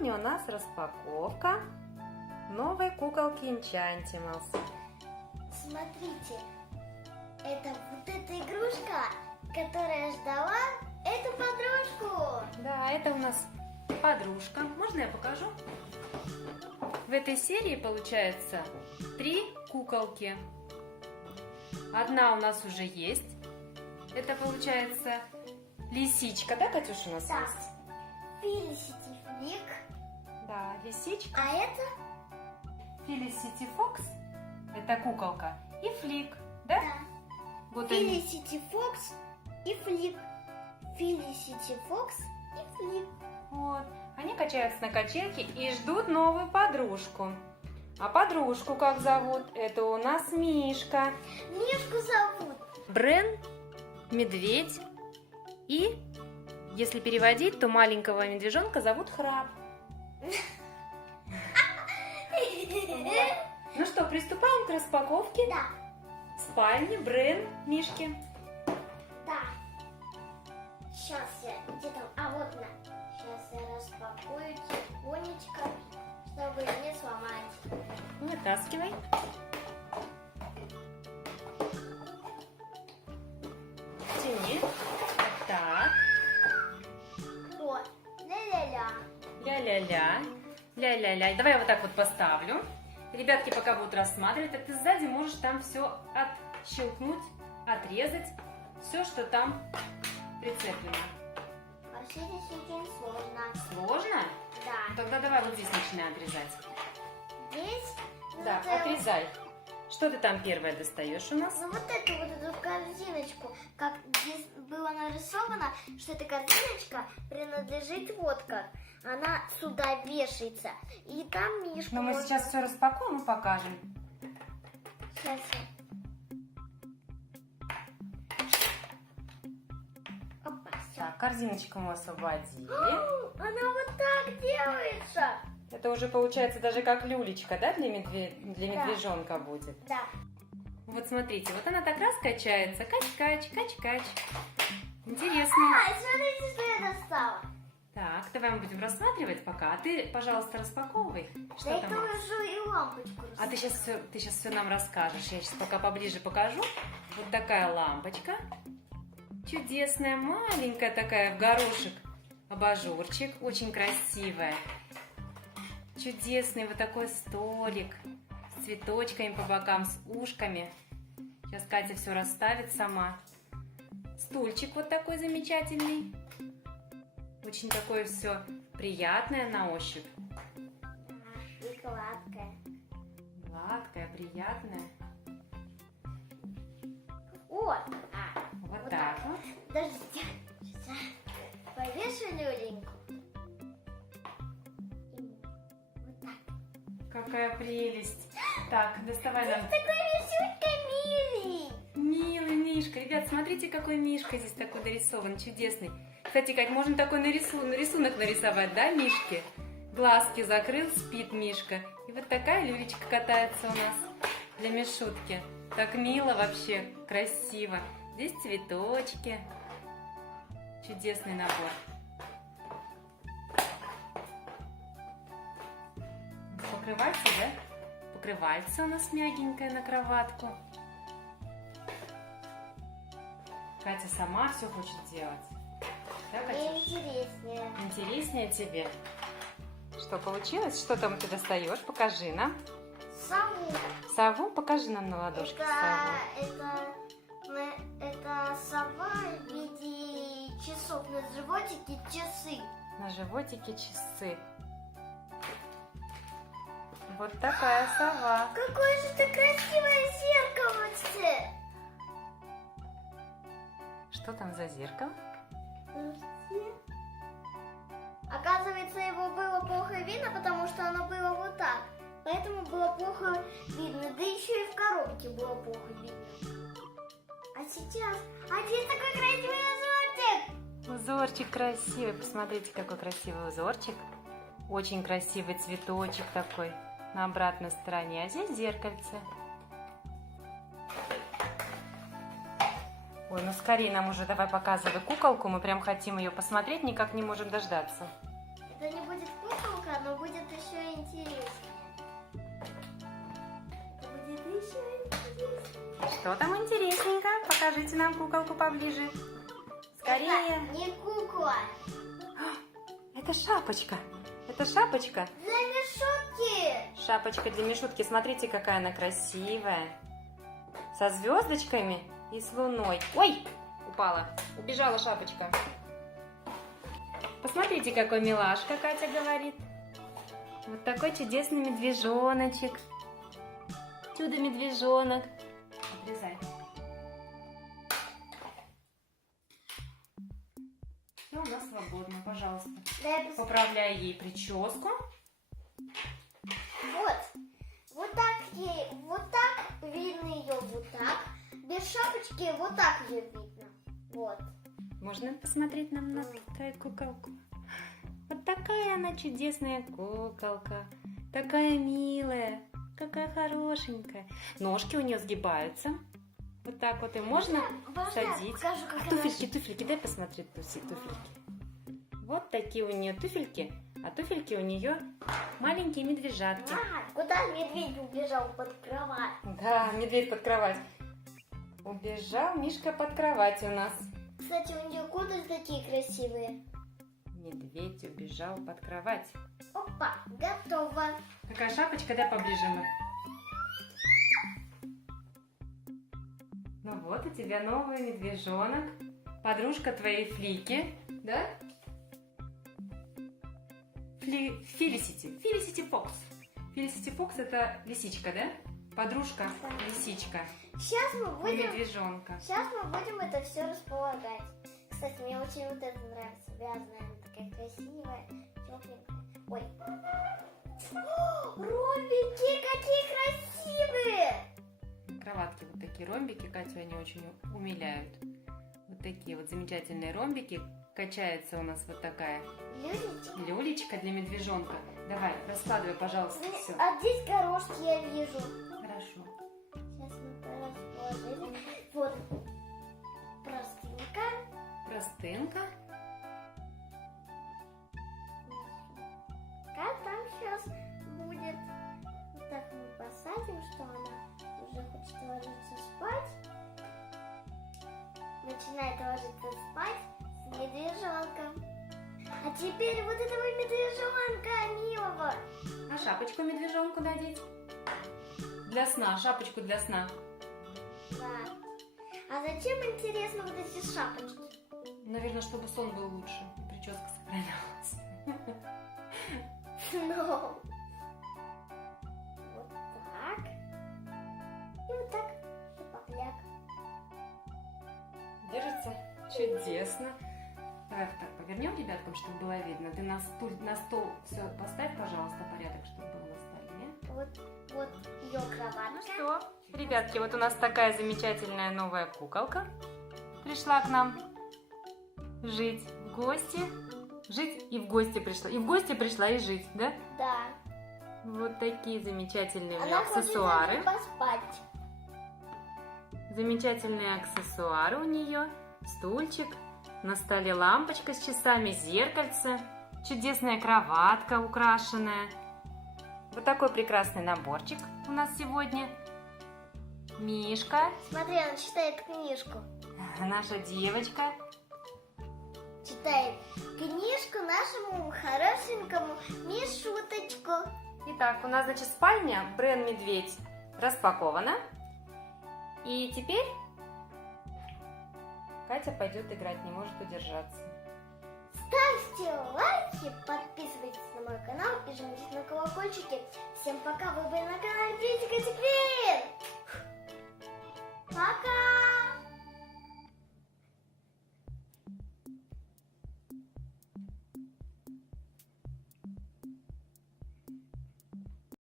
сегодня у нас распаковка новой куколки Enchantimals. Смотрите, это вот эта игрушка, которая ждала эту подружку. Да, это у нас подружка. Можно я покажу? В этой серии получается 3 куколки. Одна у нас уже есть. Это получается лисичка, да, Катюша, у нас Так, есть? Felicity Flick. Да, лисичка. А это? Felicity Fox. Это куколка. И Флик, да? Да. Вот они. Felicity Fox и Флик. Felicity Fox и Флик. Вот. Они качаются на качельке и ждут новую подружку. А подружку как зовут? Это у нас Мишка. Мишку зовут. Брен, медведь. И, если переводить, то маленького медвежонка зовут Храб. Ну что, приступаем к распаковке Да, спальни Брен Мишки. да. Сейчас я где-то... А вот на. Сейчас я распакую тихонечко, чтобы не сломать. Вытаскивай. Тяни. Так. Вот. Ля-ля-ля. Ля-ля-ля. Ля-ля-ля. Давай я вот так вот поставлю. Ребятки пока будут рассматривать, а ты сзади можешь там все отщелкнуть, отрезать. Все, что там прицеплено. Вообще здесь очень сложно. Сложно? Да. Ну, тогда давай вот здесь начинай отрезать. Здесь... Да, вот, отрезай. Что ты там первое достаешь у нас? Ну вот эту корзиночку, как здесь было нарисовано, что эта корзиночка принадлежит вот как. Она сюда вешается. И там Мишка. Ну, мы можно- сейчас все распакуем и покажем. Сейчас я... Опа, всё. Так, корзиночку мы освободили. Она вот так делается. Это уже получается даже как люлечка, да, для Да. медвежонка будет. Да. Вот смотрите, вот она так раз качается. Кач-кач, кач-кач. Интересно. Смотрите, что я достала. Так, давай мы будем рассматривать пока. А ты, пожалуйста, распаковывай. Что Я там? тоже и лампочку А ты сейчас все нам расскажешь. Я сейчас пока поближе покажу. Вот такая лампочка. Чудесная, маленькая такая, в горошек. Абажурчик. Очень красивая. Чудесный вот такой столик. С цветочками по бокам, с ушками. Сейчас Катя все расставит сама. Стульчик вот такой замечательный. Очень такое все приятное на ощупь. И гладкая. Гладкое, приятное. Вот. Вот так вот. Подождите. Сейчас я повешу люленьку. И вот так. Какая прелесть. Так, доставай нам. Такой Мишутка милый. Милый Мишка. Ребят, смотрите, какой Мишка здесь такой нарисован, чудесный. Кстати, Кать, можно такой рисунок нарисовать, да, Мишке? Глазки закрыл, спит Мишка. И вот такая люлечка катается у нас для Мишутки. Так мило вообще, красиво. Здесь цветочки. Чудесный набор. Покрывальце, да? Покрывальце у нас мягенькое на кроватку. Катя сама все хочет делать. Да, Мне Катюш? интереснее. Интереснее тебе? Что получилось? Что там ты достаешь? Покажи нам. Сову. Сову? Покажи нам на ладошке сову. Это сова в виде часов на животике, часы. На животике часы. Вот такая сова. Какое же это красивое зеркало! Что там за зеркало? Оказывается, его было плохо видно, потому что оно было вот так. Поэтому было плохо видно. Да еще и в коробке было плохо видно. А сейчас... А здесь такой красивый узорчик! Узорчик красивый. Посмотрите, какой красивый узорчик. Очень красивый цветочек такой на обратной стороне. А здесь зеркальце. Ой, ну скорее нам уже давай показывай куколку. Мы прям хотим ее посмотреть, никак не можем дождаться. Это не будет куколка, но будет еще интереснее. Это будет еще интереснее. Что там интересненько? Покажите нам куколку поближе. Скорее. Это не кукла. Это шапочка. Это шапочка. Для Мишутки. Шапочка для Мишутки. Смотрите, какая она красивая. Со звездочками и с луной. Ой, упала. Убежала шапочка. Посмотрите, какой милашка, Катя говорит. Вот такой чудесный медвежоночек. Чудо-медвежонок. Отрезай. Все у нас свободно, пожалуйста. Дай я Поправляй ей прическу. Вот так ей, вот так видно ее, вот так. Без шапочки вот так ее видно. Вот. Можно посмотреть нам на твою куколку? Вот такая она чудесная куколка. Такая милая. Какая хорошенькая. Ножки у нее сгибаются. Вот так вот и можно садить. Покажу, как Туфельки, дай посмотреть туфельки. Вот такие у нее туфельки. А туфельки у нее маленькие медвежатки. Куда медведь убежал под кровать? Да, медведь под кровать. Убежал Мишка под кровать у нас. Кстати, у нее кудри такие красивые. Медведь убежал под кровать. Опа, готово. Какая шапочка, дай поближе мы. Ну вот, у тебя новый медвежонок. Подружка твоей Флики, да? Фелисити Фокс. Фелисити Фокс это лисичка, да? Подружка лисичка. Сейчас мы И будем... медвежонка. Сейчас мы будем это все располагать. Кстати, мне очень вот это нравится. Вязаная, она такая красивая, тепленькая. Ой. О, ромбики какие красивые! Кроватки вот такие ромбики, Катю они очень умиляют. Вот такие вот замечательные ромбики. Качается у нас вот такая Люлечка. люлечка для медвежонка. Давай, раскладывай, пожалуйста, все. А здесь горошки я вижу. Хорошо. Сейчас мы расположили. Вот. Простынка. Простынка. Как там сейчас будет? Вот так мы посадим, что она уже хочет ложиться спать. Начинает ложиться спать с медвежонком. А теперь вот этого медвежонка милого. А шапочку медвежонку надеть? Для сна, шапочку для сна. Да. А зачем, интересно, вот эти шапочки? Наверное, чтобы сон был лучше, и прическа сохранялась. Ну. Вот так. И вот так. Шапокляк. Держится чудесно. Давай так повернем ребяткам, чтобы было видно. Ты на стол все поставь, пожалуйста, порядок, чтобы был на столе. Вот ее кроватка. Что? Ребятки, вот у нас такая замечательная новая куколка пришла к нам жить в гости. Жить и в гости пришла. И в гости пришла, и жить, да? Да. Вот такие замечательные у нее Она хочет аксессуары. поспать. Замечательные аксессуары у нее. Стульчик. На столе лампочка с часами, зеркальце. Чудесная кроватка украшенная. Вот такой прекрасный наборчик у нас сегодня. Мишка. Смотри, она читает книжку. Наша девочка. Читает книжку нашему хорошенькому Мишуточку. Итак, у нас, значит, спальня Брен Медведь распакована. И теперь Катя пойдет играть, не может удержаться. Ставьте лайки, подписывайтесь на мой канал и жмите на колокольчики. Всем пока, вы были на канале Критика Секрет.